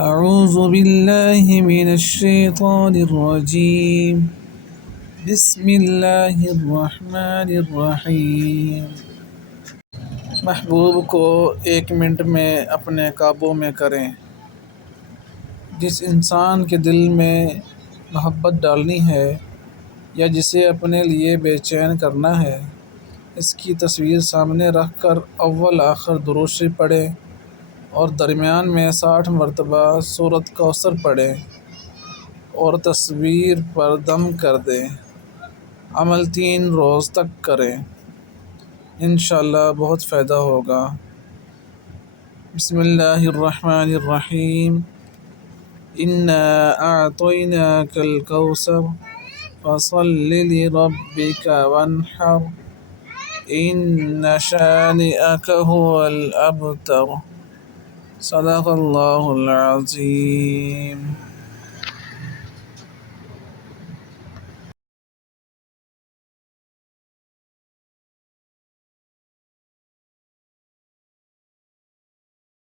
أعوذ بالله من الشيطان الرجيم بسم الله الرحمن الرحیم۔ محبوب کو 1 منٹ میں اپنے قابو میں کریں۔ جس انسان کے دل میں محبت ڈالنی ہے یا جسے اپنے لیے بے چین کرنا ہے، اس کی تصویر سامنے رکھ کر اول آخر درود شریف پڑھیں اور درمیان میں 60 مرتبہ سورۃ کوثر پڑھیں اور تصویر پر دم کر دیں۔ عمل 3 روز تک کریں، انشاءاللہ بہت فائدہ ہوگا۔ بسم اللہ الرحمن الرحیم۔ انا اعطیناک الکوثر فصل لربک وانحر ان شانئک هو الابتر۔ صدق اللہ العظیم۔